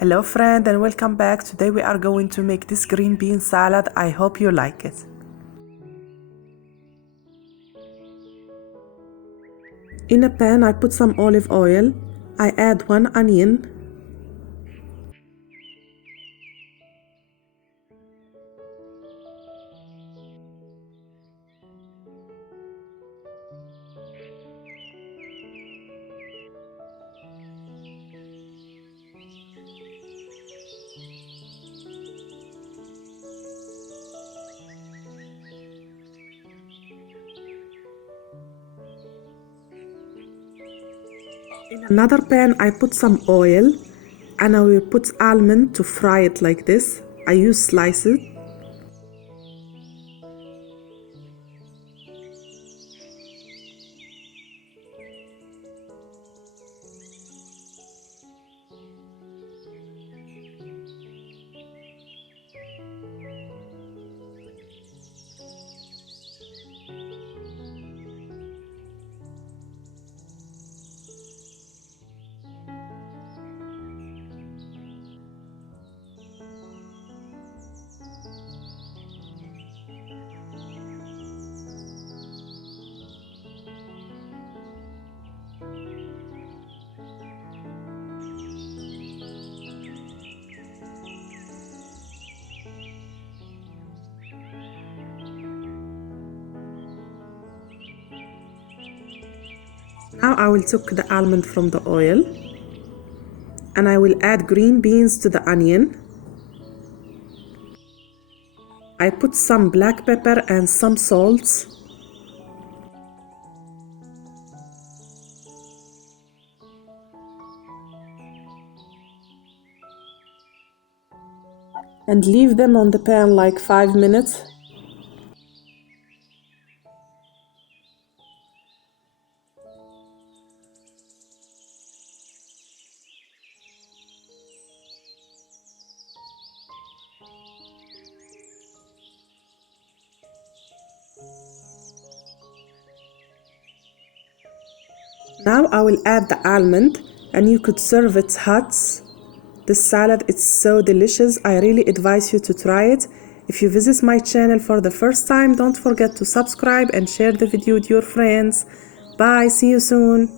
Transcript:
Hello friend and welcome back. Today we are going to make this green bean salad. I hope you like it. In a pan I put some olive oil. I add 1 onion. In another pan I put some oil and I will put almond to fry it like this. I use slices. Now I will take the almond from the oil and I will add green beans to the onion. I put some black pepper and some salt. And leave them on the pan like 5 minutes. Now I will add the almond and you could serve it hot. This salad is so delicious. I really advise you to try it. If you visit my channel for the first time, don't forget to subscribe and share the video with your friends. Bye, see you soon.